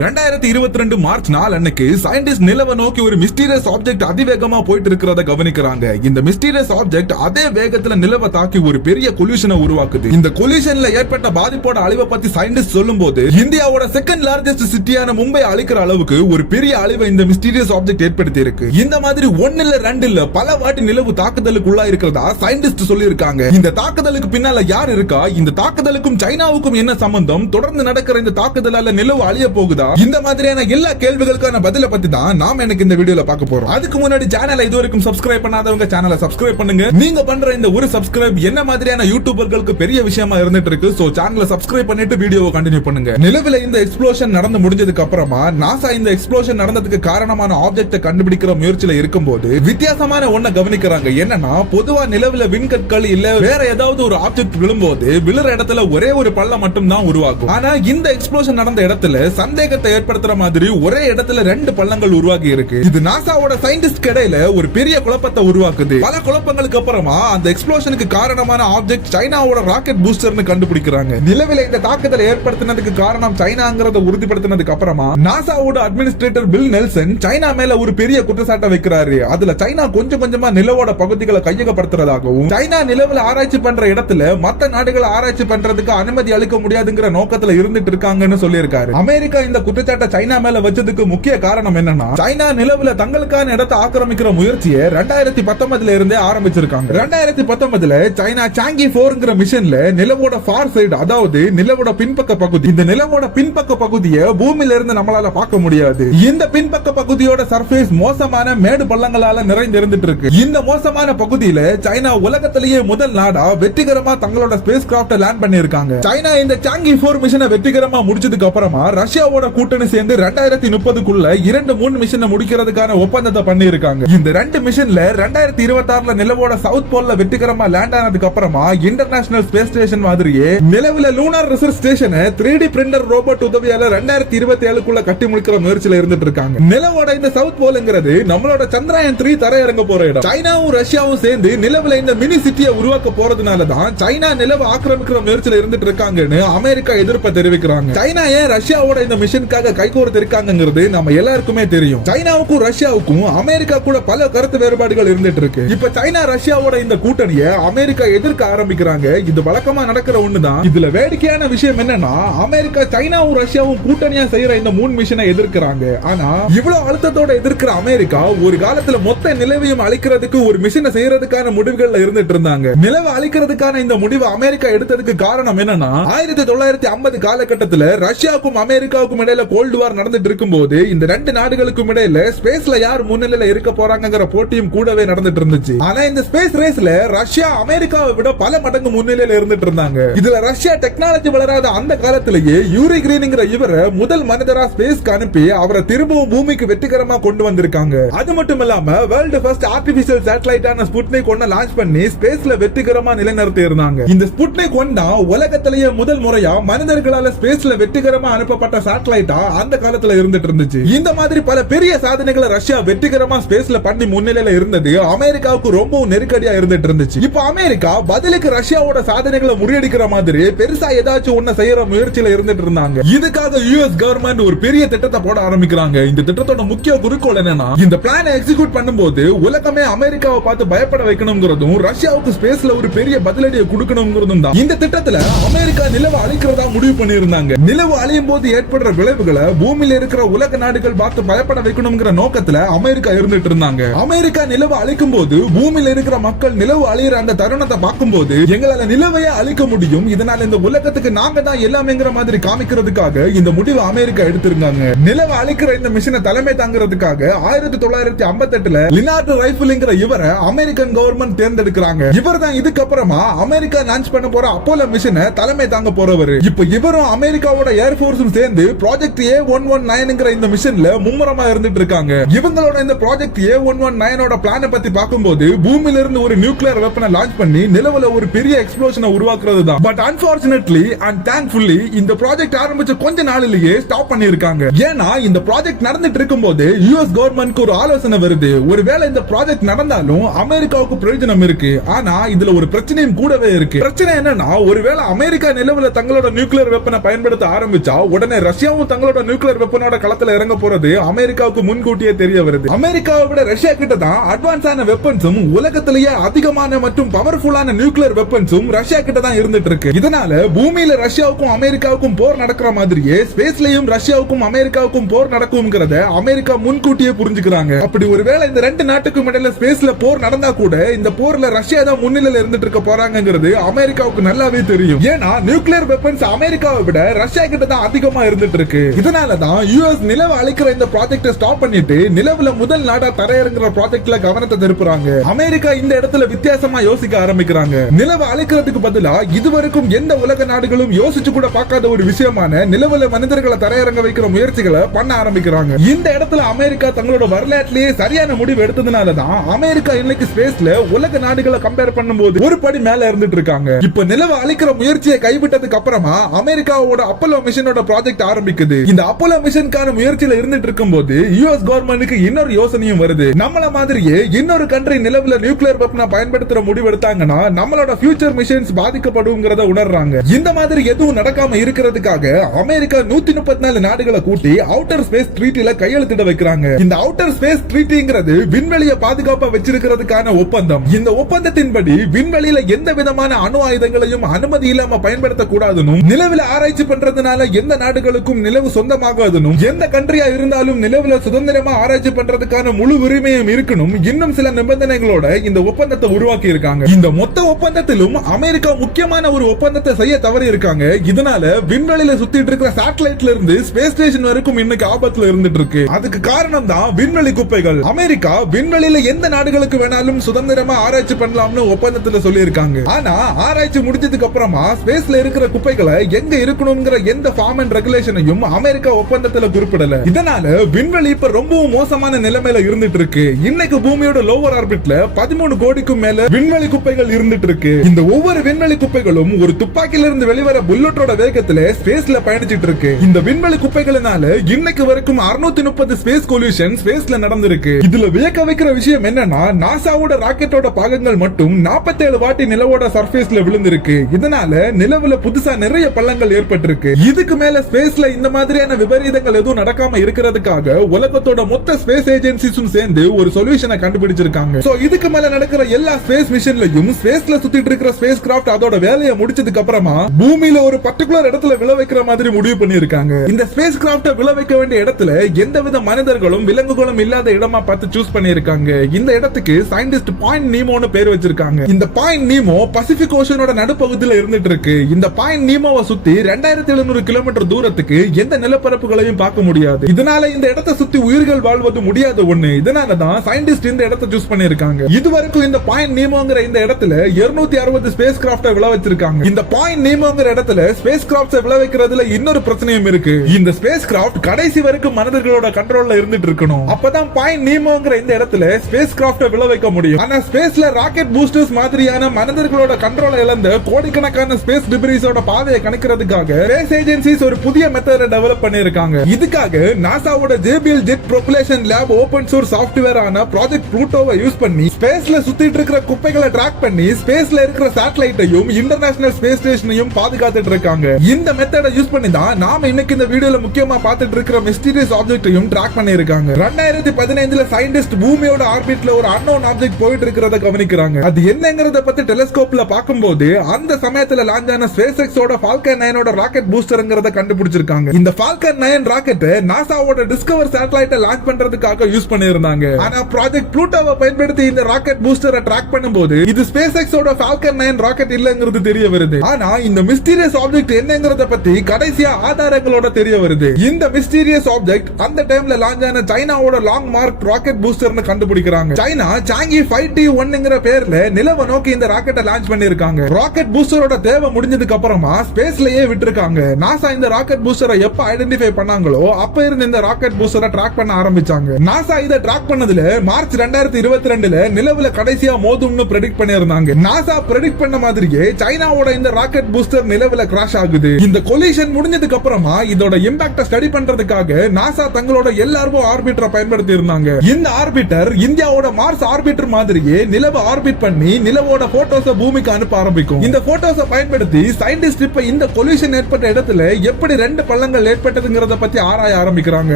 2022 March 4 அன்னைக்கு scientist நிலவை நோக்கி ஒரு மிஸ்டீரியஸ் ஆப்ஜெக்ட் அதிவேகமா போயிட்டு இருக்கிறத கவனிக்கிறாங்க. இந்த மிஸ்டீரியஸ் ஆப்ஜெக்ட் அதே வேகத்துல நிலவை தாக்கி ஒரு பெரிய கொல்யூஷனை உருவாக்குது. இந்த கொல்யூஷன்ல ஏற்பட்ட பாதிப்போட அளவை பத்தி சயின்டிஸ்ட் சொல்லும்போது இந்தியாவோட செகண்ட் லார்ஜஸ்ட் சிட்டியான மும்பை அழிக்கிற அளவுக்கு ஒரு பெரிய அழிவை இந்த மிஸ்டீரியஸ் ஆப்ஜெக்ட் ஏற்படுத்தி இருக்கு. இந்த மாதிரி ஒன்னு இல்ல ரெண்டு இல்ல பல வாட்டி நிலவு தாக்குதலுக்குள்ளா இருக்கிறதா சயின்டிஸ்ட் சொல்லியிருக்காங்க. இந்த தாக்குதலுக்கு பின்னால யார் இருக்கா, இந்த தாக்குதலுக்கும் சைனாவுக்கும் என்ன சம்பந்தம், தொடர்ந்து நடக்கிற இந்த தாக்குதலால நிலவு அழிய போகுதா, இந்த மாதிரியான எல்லா கேள்விகளுக்கான பதில பத்தி தான் நாம எனக்கு இந்த வீடியோல பார்க்க போறோம். அதுக்கு முன்னாடி சேனலை இதுவரைக்கும் சப்ஸ்கிரைப் பண்ணாதவங்க சேனலை சப்ஸ்கிரைப் பண்ணுங்க. நீங்க பண்ற இந்த ஒரு சப்ஸ்கிரைப் என்ன மாதிரியான யூடியூபர்களுக்கு பெரிய விஷயமா இருந்துட்டு இருக்கு. சோ சேனலை சப்ஸ்கிரைப் பண்ணிட்டு வீடியோவை கண்டினியூ பண்ணுங்க. நிலவுல இந்த எக்ஸ்ப்ளோஷன் நடந்து முடிஞ்சதுக்கு அப்புறமா நாசா இந்த எக்ஸ்ப்ளோஷன் நடந்ததுக்கு காரணமான ஆப்ஜெக்ட்டை கண்டுபிடிக்கிற முயற்சியில இருக்கும்போது வித்தியாசமான ஒன்ன கவனிக்கிறாங்க. என்னன்னா, பொதுவா நிலவுல விண்கற்கள் இல்ல வேற ஏதாவது ஒரு ஆப்ஜெக்ட் விழும்போது விழுற இடத்துல ஒரே ஒரு பள்ளம் மட்டும் தான் உருவாகும். ஆனா இந்த எக்ஸ்ப்ளோஷன் நடந்த இடத்துல சந்தேகத்தை ஏற்படுத்துற மாதிரி ஒரே இடத்துல ரெண்டு பள்ளங்கள் உருவாகி இருக்கு. இது நாசாவோட சயின்டிஸ்ட் இடையில ஒரு பெரிய குழப்பத்தை உருவாக்குது. பல குழப்பங்களுக்கு அப்புறமா அந்த எக்ஸ்ப்ளோஷனுக்கு காரணமான ஆப்ஜெக்ட் சைனாவோட ராக்கெட் பூஸ்டர்னு கண்டுபிடிக்கிறாங்க. நிலவில இந்த தாக்குதலை ஏற்படுத்தினதுக்கு காரணம் சைனாங்கிறத உறுதிப்படுத்தினதுக்கு அப்புறமா நாசாவோட அட்மினிஸ்ட்ரேட்டர் பில் நெல்சன் சைனா மேல ஒரு பெரிய குற்றச்சாட்டை வைக்கிறாரு. அதுல சைனா கொஞ்சம் கொஞ்சமா நிலவோட பகுதிகளை கையகப்படுத்துறதாகவும் சைனா நிலவுல ஆராய்ச்சி பண்ற இடத்துல மத்த நாடுகளை ஆராய்ச்சி பண்றதுக்கு அனுமதி அளிக்க முடியாதுங்கிற நோக்கத்துல இருந்துட்டு இருக்காங்கன்னு சொல்லியிருக்காரு. அமெரிக்கா இந்த குற்றச்சாட்டை சைனா மேல வச்சதுக்கு முக்கிய காரணம் என்னன்னா, சைனா நிலவுல தங்களுக்கான இடத்தை ஆக்கிரமிக்கிற முயற்சியை 2019 இருந்தே ஆரம்பிச்சிருக்காங்க. 2019 சைனா சாங்கி 4ங்கிற மிஷன்ல நிலவோட ஃபார் சைடு, அதாவது நிலவோட பின்பக்க பகுதி, இந்த நிலவோட பின்பக்க பகுதியை பூமியில இருந்து நம்மளால பார்க்க முடியாது. இந்த பின்பக்க பகுதியோட சர்ஃபேஸ் மோசமான மேடு பள்ளங்களால நிறைந்து இருந்துட்டு இருக்கு. இந்த மோசமான பகுதியில சைனா உலகத்திலேயே முதல் நாடா வெற்றிகரமா தங்களோட ஸ்பேஸ் கிராஃப்ட் லேண்ட் பண்ணிருக்காங்க. சைனா இந்த சாங்கி 4 மிஷனை வெற்றிகரமா முடிச்சதுக்கு அப்புறமா ரஷ்யாவோட கூட்டணி சேர்ந்து 2030க்குள்ள 2-3 மிஷனை முடிக்கிறதுக்கான ஒப்பந்தத்தை பண்ணி இருக்காங்க. இந்த 2 மிஷன்ல 2026ல நிலவோட சவுத் போல்ல வெற்றிகரமா லேண்ட் ஆனதுக்கு அப்புறமா இன்டர்நேஷனல் ஸ்பேஸ் ஸ்டேஷன் மாதிரியே நிலவுல லூனார் ரிசர்ச் ஸ்டேஷனை 3D பிரிண்டர் ரோபோட் உதவியால 2027க்குள்ள கட்டி முடிக்கிற முயற்சியில இருந்துட்டு இருக்காங்க. நிலவோட இந்த சவுத் போல்ங்கிறது நம்மளோட சந்திரயான் 3 தரையிறங்க போற இடம். சைனாவும் ரஷ்யாவும் சேர்ந்து நிலவுல இந்த மினி சிட்டியை உருவாக்க போறதுனால தான் சைனா நிலவை ஆக்கிரமிக்கிற முயற்சியில இருந்துட்டு இருக்காங்கன்னு அமெரிக்கா எதிர்ப்பை தெரிவிக்கிறாங்க. சைனா ஏன் ரஷ்யாவோட இந்த மிஷனுக்காக கைகோர்த்து இருக்காங்கிறது நம்ம எல்லாருக்குமே தெரியும். சைனாவுக்கும் ரஷ்யாவுக்கும் அமெரிக்கா கூட பல கருத்து வேறுபாடுகள் இருந்துட்டு இருக்கு. இப்ப சைனா ரஷ்யாவோட இந்த கூட்டணியை அமெரிக்கா எதிர்க்க ஆரம்பிக்கிறாங்க. இது வழக்கமா நடக்கிற ஒண்ணுதான். இதுல வேடிக்கையான விஷயம் என்னன்னா, அமெரிக்கா சைனாவும் ரஷ்யாவும் கூட்டணியா செய்யற இந்த 3 மிஷனை எதிர்க்கிறாங்க. ஆனா இவ்வளவு அழுத்தத்தோட எதிர்க்கிற அமெரிக்கா ஒரு காலத்துல மொத்த நிலவையும் அழிக்கிறதுக்கு ஒரு மிஷனை செய்யறதுக்கான முடிவுகள்ல இருந்துட்டு இருந்தாங்க. நிலவை அழிக்கிறதுக்கான இந்த முடிவு அமெரிக்கா எடுத்ததுக்கு காரணம் என்னன்னா, 1950 காலகட்டத்தில் ரஷ்யாவுக்கும் அமெரிக்காவுக்கும் இடையில கோல்டு வார் நடந்துட்டு இருக்கும்போது இந்த 2 நாடுகளுக்கும் இடையில ஸ்பேஸ்ல யார் முன்னிலையில இருக்க போறாங்கங்கிற போட்டியும் கூடவே நடந்துட்டு இருந்துச்சு. ஆனா இந்த ஸ்பேஸ் ரேஸ்ல ரஷ்யா அமெரிக்காவை விட பல மடங்கு முன்னிலையில இருந்துட்டு இருந்தாங்க. இதுல ரஷ்யா டெக்னாலஜி வளராத அந்த காலத்திலேயே யூரி கிரீன்ங்கிற இவரை முதல் மனிதரா ஸ்பேஸ்க்கு அனுப்பி அவரை திரும்பவும் பூமிக்கு வெற்றிகரமா கொண்டு வந்திருக்காங்க. அது மட்டும் இல்லாம வேர்ல்டு ஃபர்ஸ்ட் ஆர்டிபிஷியல் சேட்டலைட்டான ஸ்புட்னிக் 1 லான்ச் பண்ணி ஸ்பேஸ்ல வெற்றிகரமா நிலைநிறுத்தி இருந்தாங்க. இந்த ஸ்புட்னிக் 1 தான் உலகத்திலேயே முதல் முறையா மனிதர்களால ஸ்பேஸ்ல வெற்றிகரமா அனுப்பப்பட்ட சேட்டலைட்டா அந்த காலத்துல இருந்துட்டு இருந்துச்சு. இந்த மாதிரி பல பெரிய சாதனைகளை ரஷ்யா வெற்றிகரமா ஸ்பேஸ்ல பண்ணி முன்னிலையில இருந்தது அமெரிக்காவுக்கு ரொம்பவும் நெருக்கடியா இருந்துட்டு இருந்துச்சு. இப்போ அமெரிக்கா பதிலுக்கு ரஷ்யாவோட சாதனைகளை முறியடிக்கிற மாதிரி பெருசா ஏதாச்சும் ஒண்ணு செய்யற முயற்சியில இருந்துட்டு இருந்தாங்க. இதுக்காக யுஎஸ் கவர்மெண்ட் ஒரு பெரிய திட்டத்தை போட ஆரம்பிக்கிறாங்க. இந்த திட்டத்தோட முக்கிய குறிக்கோள் என்னன்னா, இந்த பிளானை எக்ஸிக்யூட் பண்ணும்போது உலகமே அமெரிக்காவை பார்த்து பயப்பட வைக்கணும்ங்கிறதும் ரஷ்யாவுக்கு ஸ்பேஸ்ல ஒரு பெரிய பதிலடியை கொடுக்கணும்ங்கிறதும் தான். இந்த திட்டத்துல அமெரிக்கா நிலவை அழிக்கிறதா முடிவு பண்ணியிருந்தாங்க. நிலவு அழியும் போது ஏற்படுற விளைவுகளை பூமியில இருக்கிற உலக நாடுகள் பார்த்து பயப்பட வைக்கணும்ங்கிற நோக்கத்துல அமெரிக்கா இருந்துட்டு இருந்தாங்க. அமெரிக்கா நிலவு அழிக்கும் போது பூமியில இருக்கிற மக்கள் நிலவு அழியிற அந்த தருணத்தை பார்க்கும்போது எங்களால நிலவையே அழிக்க முடியும், இதனால இந்த உலகத்துக்கு நாங்க தான் எல்லாமேங்கிற மாதிரி காமிக்கிறதுக்காக இந்த முடிவை அமெரிக்கா எடுத்திருக்காங்க. நிலவை அழிக்கிற இந்த மிஷனை தலைமை தாங்கிறதுக்காக 1958ல லினார்ட் ரைஃபிள்ங்கிற இவரை அமெரிக்கன் கவர்மெண்ட் தேர்ந்தெடுக்கிறாங்க. இவர் தான் இதுக்கப்புறமா அமெரிக்கா லான்ச் பண்ண போற அப்போலோ மிஷனை தலைமை தாங்க போறவர். இப்ப இவரும் அமெரிக்காவோட ஏர்போர்ஸும் சேர்ந்து ப்ராஜெக்ட் A119ங்கிற இந்த மிஷன்ல மும்முரமா இருந்துட்டு இருக்காங்க. இவங்களோட இந்த ப்ராஜெக்ட் A119ஓட பிளானை பத்தி பார்க்கும்போது பூமியில இருந்து ஒரு நியூக்ளியர் வெப்பனை லான்ச் பண்ணி நிலவுல ஒரு பெரிய எக்ஸ்ப்ளோஷனை உருவாக்குறது தான். பட் அன்பார்ச்சுனேட்லி அண்ட் தேங்க்ஃபுல்லி இந்த ப்ராஜெக்ட் ஆரம்பிச்ச கொஞ்ச நாளிலேயே ஸ்டாப் பண்ணிருக்காங்க. ஏன்னா இந்த ப்ராஜெக்ட் நடந்துட்டு இருக்கும்போது யுஎஸ் கவர்மெண்ட்க்கு ஒரு ஆலோசனை வருது. ஒருவேளை இந்த ப்ராஜெக்ட் நடந்தாலும் அமெரிக்காவுக்கு பிரயோஜனம் இருக்கு, ஆனா இதுல ஒரு பிரச்சனையும் கூடவே இருக்கு. பிரச்சனை என்னன்னா, ஒருவேளை அமெரிக்கா நிலவுல தங்களோட நியூக்ளியர் வெப்பனை பயன்படுத்த ஆரம்பிச்சா உடனே ரஷ்யாவும் தங்களோட நியூக்ளியர் வெப்பனோட களத்துல இறங்க போறது அமெரிக்காவுக்கு முன்கூட்டியே தெரிய வருது. அமெரிக்காவை விட ரஷ்யா கிட்ட தான் அட்வான்ஸான வெப்பன்ஸும் உலகத்திலேயே அதிகமான மற்றும் பவர்ஃபுல்லான நியூக்ளியர் வெப்பன்ஸும் ரஷ்யா கிட்ட தான் இருந்துட்டு இருக்கு. இதனால பூமியில ரஷ்யாவுக்கும் அமெரிக்காவுக்கும் போர் நடக்கிற மாதிரியே ஸ்பேஸ்லயும் ரஷ்யாவுக்கும் அமெரிக்காவுக்கும் போர் நடக்கும்ங்கறத அமெரிக்கா முன்கூட்டியே புரிஞ்சுக்கிறாங்க. அப்படி ஒருவேளை இந்த ரெண்டு நாட்டுக்கும் இடையில ஸ்பேஸ்ல போர் நடந்தா கூட இந்த போர்ல ரஷ்யா தான் முன்னிலையில இருந்துட்டு இருக்க போறாங்கிறது அமெரிக்காவுக்கு நல்லாவே தெரியும். ஏன்னா நியூக்ளியர் வெப்பன்ஸ் அமெரிக்காவை விட ரஷ்யா கிட்ட தான் அதிகமா இருந்துட்டு இருக்கு. இதனாலதான் யுஎஸ் நிலவை அழிக்கிற இந்த ப்ராஜெக்ட ஸ்டாப் பண்ணிட்டு நிலவுல முதல் நாடா தரையிறங்குற ப்ராஜெக்ட்ல கவனத்தை திருப்புறாங்க. அமெரிக்கா இந்த இடத்துல வித்தியாசமா யோசிக்க ஆரம்பிக்கிறாங்க. நிலவை அழிக்கிறதுக்கு பதிலா இதுவரைக்கும் எந்த உலக நாடுகளும் யோசிச்சு கூட பார்க்காத ஒரு விஷயமான நிலவுல மனிதர்களை தரையிறங்க வைக்கிற முயற்சிகளை பண்ண ஆரம்பிக்கிறாங்க. இந்த இடத்துல அமெரிக்கா தங்களோட வரலாற்றிலேயே சரியான முடிவு எடுத்ததுனாலதான் அமெரிக்கா இன்னைக்கு ஸ்பேஸ்ல உலக நாடுகளை கம்பேர் பண்ணும்போது ஒரு படி மேல இருந்துட்டு இருக்காங்க. இப்ப நிலவை அழிக்கிற முயற்சியை கைவிட்டதுக்கு அப்புறமா அமெரிக்காவோட அப்போலோ மிஷனோட ப்ராஜெக்ட் ஆரம்பிக்குது. இந்த அப்போலோ மிஷனுக்கான முயற்சியில இருந்துட்டு இருக்கும்போது யுஎஸ் கவர்மெண்ட்டுக்கு இன்னொரு யோசனையும் வருது. நம்மள மாதிரியே இன்னொரு கண்ட்ரி நிலவுல நியூக்ளியர் வெப்பனை பயன்படுத்துற முடிவு எடுத்தாங்கன்னா நம்மளோட ஃபியூச்சர் மிஷன்ஸ் பாதிக்கப்படுங்கிறத உணர்றாங்க. இந்த மாதிரி எதுவும் நடக்காம இருக்கிறதுக்காக அமெரிக்கா 134 நாடுகளை கூட்டி அவுட்டர் ஸ்பேஸ் ட்ரீட்டில கையெழுத்திட வைக்கிறாங்க. இந்த அவுட்டர் ஸ்பேஸ் ட்ரீட்டிங்கிறது விண்வெளியை பாதுகாப்பா வச்சிருக்கிறதுக்கான ஒப்பந்தம். இந்த ஒப்பந்தத்தின்படி விண்வெளியில எந்த விதமான அணு ஆயுதங்களையும் அனுமதி இல்லாம பயன்படுத்த கூடாதுன்னு, நிலவுல ஆராய்ச்சி பண்றதுனால எந்த நாடுகளுக்கும் நிலவு சொந்தமாகாதுன்னு, எந்த கண்ட்ரியா இருந்தாலும் நிலவுல சுதந்திரமா ஆராய்ச்சி பண்றதுக்கான முழு உரிமையும் இருக்கணும், இன்னும் சில நிபந்தனைகளோட இந்த ஒப்பந்தத்தை உருவாக்கி இருக்காங்க. இந்த மொத்த ஒப்பந்தத்திலும் அமெரிக்கா முக்கியமான ஒரு ஒப்பந்தத்தை செய்ய தவறி இருக்காங்க. இதனால விண்வெளியில சுத்திட்டு இருக்கிற சேட்டலைட்ல இருந்து ஸ்பேஸ் ஸ்டேஷன் வரைக்கும் இன்னைக்கு ஆபத்துல இருந்துட்டு இருக்கு. அதுக்கு காரணம் தான் விண்வெளி குப்பைகள். அமெரிக்கா விண்வெளியில எந்த நாடுகளுக்கு வேணாலும் சுதந்திரமா ஆராய்ச்சி பண்ணலாம்னு ஒப்பந்தத்துல சொல்லி இருக்காங்க. ஆனா ஆராய்ச்சி முடிஞ்சதுக்கு அப்புறமா ஸ்பேஸ்ல இருக்கிற குப்பைகளை எங்க இருக்கணும்ங்கிற எந்த ஃபார்ம் அண்ட் ரெகுலேஷனையும் அமெரிக்கா ஒப்பந்தத்துல குறிப்பிடல. இதனால விண்வெளி இப்ப ரொம்பவும் மோசமான நிலைமையில இருந்துட்டு இருக்கு. இன்னைக்கு பூமியோட லோவர் ஆர்பிட்ல 13 கோடிக்கும் மேல விண்வெளி குப்பைகள் இருந்துட்டு இருக்கு. இந்த ஒவ்வொரு விண்வெளி குப்பைகளும் ஒரு துப்பாக்கியில இருந்து வெளிவர புல்லட்டோட வேகத்துல ஸ்பேஸ்ல பயணிச்சிட்டு இருக்கு. இந்த விண்வெளி குப்பைகளினால இன்னைக்கு வரைக்கும் 630 ஸ்பேஸ் கொலிஷன் ஸ்பேஸ்ல நடந்திருக்கு. இதுல வியக்க வைக்கிற விஷயம் என்னன்னா, நாசாவோட ராக்கெட்டோட பாகங்கள் மட்டும் 47 வாட்டி நிலவோட சர்ஃபேஸ்ல விழுந்திருக்கு. இதனால நிலவுல புதுசா நிறைய பள்ளங்கள் ஏற்பட்டிருக்கு. இதுக்கு மேல ஸ்பேஸ்ல இந்த மாதிரியான விபரீதங்கள் எதுவும் நடக்காம இருக்கிறதுக்காக உலகத்தோட மொத்த ஸ்பேஸ் ஏஜென்சிஸும் சேர்ந்து ஒரு சொல்யூஷனை கண்டுபிடிச்சிருக்காங்க. சோ இதுக்கு மேல நடக்கிற எல்லா ஸ்பேஸ் மிஷன்லயும் ஸ்பேஸ்ல சுத்திட்டு இருக்கிற ஸ்பேஸ் கிராஃப்ட் அதோட வேலையை முடிச்சதுக்கு அப்புறமா பூமியில ஒரு பர்டிகுலர் இடத்துல விழ வைக்கிற மாதிரி முடிவு பண்ணிருக்காங்க. இந்த ஸ்பேஸ் கிராஃப்ட விழ வைக்க வேண்டிய இடத்துல எந்தவித மனிதர்களும் விலங்குகளும் இல்லாத இடமா பார்த்து சூஸ் பண்ணிருக்காங்க. இந்த இடத்துக்கு சயின்டிஸ்ட் பாயிண்ட் நீமோன்னு பேர் வச்சிருக்காங்க. இந்த பாயிண்ட் நீமோ பசிபிக் ஓஷனோட நடுப்பகுதியில இருந்துட்டு இருக்கு. இந்த பாயிண்ட் நீமோவை சுத்தி 2700 கிலோமீட்டர் தூரத்துக்கு எந்த நிலப்பரப்புகளையும் பார்க்க முடியாது. இதனால இந்த இடத்தை சுத்தி உயிர்கள் வாழ்வது முடியாத ஒண்ணு. இதனாலதான் சயின்டிஸ்ட் இந்த இடத்தை சூஸ் பண்ணிருக்காங்க. இதுவரைக்கும் இந்த பாயிண்ட் நீமோங்கிற இந்த இடத்துல 260 ஸ்பேஸ் கிராஃப்ட விழ வச்சிருக்காங்க. இந்த பாயிண்ட் நீமோங்கிற இடத்துல ஸ்பேஸ் கிராஃப்ட்ஸ் விழ வைக்கிறதுல இன்னொரு பிரச்சனையும் இருக்கு. இந்த ஸ்பேஸ் கிராஃப்ட் கடைசி வரைக்கும் மனிதர்களோட கண்ட்ரோல்ல இருந்துட்டு இருக்கணும். அப்பதான் பாயிண்ட் நீமோங்கிற இந்த இடத்துல ஸ்பேஸ் கிராஃப்ட விழ வைக்க முடியும். ஆனா ஸ்பேஸ்ல ராக்கெட் பூஸ்டர்ஸ் மாதிரியான மனிதர்களோட கண்ட்ரோலை இழந்த கோடிக்கணக்கான ஸ்பேஸ் டிபிரிஸோட பாதையை கணக்கிறதுக்காக ஸ்பேஸ் ஏஜென்சிஸ் ஒரு புதிய மெத்தட டெவலப் பண்ணிருக்காங்க. இதுக்காக நாசாவோட JBL jet propulsion lab open source software ஆன ப்ராஜெக்ட் ப்ளூட்டோவை யூஸ் பண்ணி ஸ்பேஸ்ல சுத்திட்டு இருக்கிற குப்பைகளை ட்ராக் பண்ணி ஸ்பேஸ்ல இருக்கிற சேட்டலைட்டையும் இன்டர்நேஷனல் ஸ்பேஸ் ஸ்டேஷனையும் பாதுகாத்துட்டு இருக்காங்க. இந்த மெத்தட யூஸ் பண்ணி தான் நாம இன்னைக்கு இந்த வீடியோல முக்கியமா பார்த்துட்டு இருக்கிற மிஸ்டீரியஸ் ஆப்ஜெக்ட்டையும் ட்ராக் பண்ணிருக்காங்க. 2015ல சயின்டிஸ்ட் பூமியோட ஆர்பிட்ல ஒரு அன்னோன் ஆப்ஜெக்ட் போயிட்டு இருக்கிறத கவனிக்கிறாங்க. அது என்னங்கறத பத்தி டெலிஸ்கோப்ல பார்க்கும்போது அந்த சமயத்துல லான்ச் ஆன SpaceXோட Falcon 9ஓட ராக்கெட் பூஸ்டர்ங்கறத கண்டுபிடிச்சிருக்காங்க. இந்த Falcon 9 ராக்கெட் நாசாவோட டிஸ்கவர் சேட்டலைட்டை லான்ச் பண்றதுக்காக யூஸ் பண்ணிருந்தாங்க. ஆனா ப்ராஜெக்ட் ப்ளூட்டோவை பயன்படுத்தி இந்த ராக்கெட் பூஸ்டரை ட்ராக் பண்ணும்போது இது SpaceXோட Falcon 9 ராக்கெட் இல்லங்கிறது தெரிய வருது. ஆனா இந்த மிஸ்டீரியஸ் ஆப்ஜெக்ட் என்னங்கறத பத்தி கடைசியா ஆதாரங்களோட தெரிய வருது. இந்த மிஸ்டீரியஸ் ஆப்ஜெக்ட் அந்த டைம்ல லான்ச் ஆன சைனாவோட லாங் மார்க் ராக்கெட் பூஸ்டர்னு கண்டுபிடிக்கிறாங்க. சைனா சாங்கி 5T1ங்கிற பேர்ல நிலவை நோக்கி இந்த ராக்கெட்டை லான்ச் பண்ணிருக்காங்க. ராக்கெட் பூஸ்டரோட தேவை முடிஞ்சதுக்கு அப்புறமா ஸ்பேஸ்லயே விட்டுருக்காங்க. நாசா இந்த ராக்கெட் பூஸ்டரை எப்ப ஐடென்டிஃபை பண்ணாங்களோ அப்ப இருந்து இந்த ராக்கெட் பூஸ்டரை ட்ராக் பண்ண ஆரம்பிச்சாங்க. நாசா இதை ட்ராக் பண்ணதுல மார்ச் 2022ல நிலவுல கடைசியா மோதும்னு பிரெடிக்ட் பண்ணிருந்தாங்க. நாசா பிரெடிக்ட் பண்ண மாதிரியே சைனாவோட இந்த ராக்கெட் பூஸ்டர் நிலவுல கிராஷ் ஆகுது. இந்த கொலிஷன் முடிஞ்சதுக்கு அப்புறமா இதோட இம்பாக்ட ஸ்டடி பண்றதுக்காக நாசா தங்களோட எல்லாரும் ஆர்பிட்டரை பயன்படுத்தி இருந்தாங்க. இந்த ஆர்பிட்டர் இந்தியாவோட மார்ஸ் ஆர்பிட்டர் மாதிரியே நிலவை ஆர்பிட் பண்ணி நிலவோட போட்டோஸ பூமிக்கு அனுப்ப ஆரம்பிக்கும். இந்த போட்டோஸ பயன்படுத்தி சயின்டிஸ்ட் இப்ப இந்த கொலிஷன் ஏற்பட்ட இடத்துல எப்படி 2 பள்ளங்கள் பள்ளங்கள் ஏற்பட்டதுங்கிறத பத்தி ஆராய ஆரம்பிக்கிறாங்க.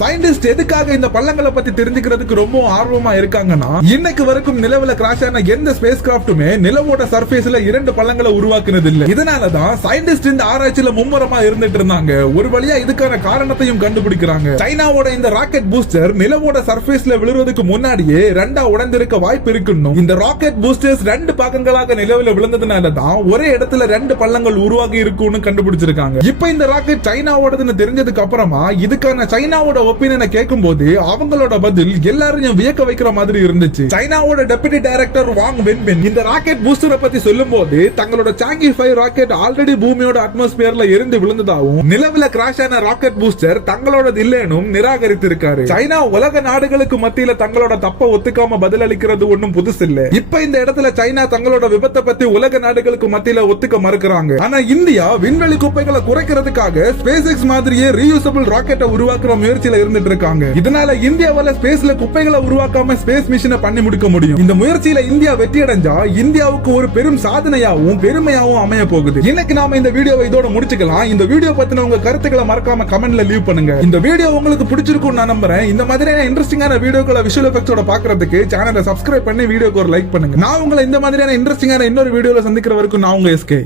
சயின்டிஸ்ட் எதுக்காக இந்த பள்ளங்களை பத்தி தெரிஞ்சுக்கிறதுக்கு ரொம்ப ஆர்வமா இருக்காங்கன்னா, இன்னைக்கு வரைக்கும் நிலவுல கிராஷ் ஆன எந்த ஸ்பேஸ் கிராஃப்ட்டுமே நிலவோட சர்ஃபேஸ்ல 2 பள்ளங்களை உருவாக்குனது இல்ல. இதனாலதான் சயின்டிஸ்ட் இந்த ஆராய்ச்சியில மும்முரமா இருந்துட்டு இருந்தாங்க. ஒரு வழியா இதுக்கான காரணத்தையும் கண்டுபிடிக்கிறாங்க. சைனாவோட இந்த ராக்கெட் பூஸ்டர் நிலவோட சர்ஃபேஸ்ல விழுறதுக்கு முன்னாடியே 2 உடைந்திருக்க வாய்ப்பு இருக்குன்னு, இந்த ராக்கெட் பூஸ்டர்ஸ் 2 பாகங்களாக நிலவுல விழுந்ததுனால தான் ஒரே இடத்துல 2 பள்ளங்கள் உருவாகி இருக்குன்னு கண்டுபிடிச்சிருக்காங்க. இப்ப இந்த ராக்கெட் சைனாவோடதுன்னு தெரிஞ்சதுக்கு அப்புறமா இதுக்கான சைனாவோட ஒப்பீனியனை கேட்கும்போது அவங்களோட பதில் எல்லாரையும் வியக்க வைக்கிற மாதிரி இருந்துச்சு. சைனாவோட டெபுட்டி டைரக்டர் வாங் வென்பின் இந்த ராக்கெட் பூஸ்டரை பத்தி சொல்லும்போது, தங்களோட சாங்கி 5 ராக்கெட் ஆல்ரெடி பூமியோட அட்மாஸ்பியர்ல இருந்து விழுந்ததாகவும் நிலவுல கிராஷ் ஆன ராக்கெட் பூஸ்டர் தங்களோட இல்லைன்னு நிராகரித்திருக்காரு. சைனா உலக நாடுகளுக்கு மத்தியில தங்களோட தப்ப ஒத்துக்காம பதிலளிக்கிறது ஒன்னும் புதுசு இல்ல. இப்ப இந்த இடத்துல சைனா தங்களோட விபத்தை பத்தி உலக நாடுகளுக்கு மத்தியில ஒத்துக்க மறுக்கிறாங்க. ஆனா இந்தியா விண்வெளி குப்பைகளை குறைக்கிறதுக்காக ஸ்பேஸ் எக்ஸ் மாதிரியே ரீயூசபிள் ராக்கெட்டை உருவாக்குற முயற்சியில இருந்துட்டு இருக்காங்க. இதனால இந்தியாவால ஸ்பேஸ்ல குப்பைகளை உருவாக்காம ஸ்பேஸ் மிஷனை பண்ணி முடிக்க முடியும். இந்த முயற்சியில இந்தியா வெற்றி அடைஞ்சா இந்தியாவுக்கு ஒரு பெரும் சாதனையாவும் பெருமையாவும் அமைய போகுது. இன்னைக்கு நாம இந்த வீடியோவை இதோட முடிச்சுக்கலாம். இந்த வீடியோ பத்தின உங்க கருத்துக்களை மறக்காம கமெண்ட்ல லீவ் பண்ணுங்க. இந்த வீடியோ உங்களுக்கு பிடிச்சிருக்கும் நான் நம்புறேன். இந்த மாதிரியான இன்ட்ரெஸ்டிங்கான வீடியோக்களை விஷுவல் எஃபெக்ட்ஸோட பாக்குறதுக்கு சேனலை சப்ஸ்கிரைப் பண்ணி வீடியோக்கு ஒரு லைக் பண்ணுங்க. நான் உங்களை இந்த மாதிரியான இன்ட்ரெஸ்டிங்கான இன்னொரு வீடியோல சந்திக்கிற வரைக்கும் நான் உங்க எஸ்கே.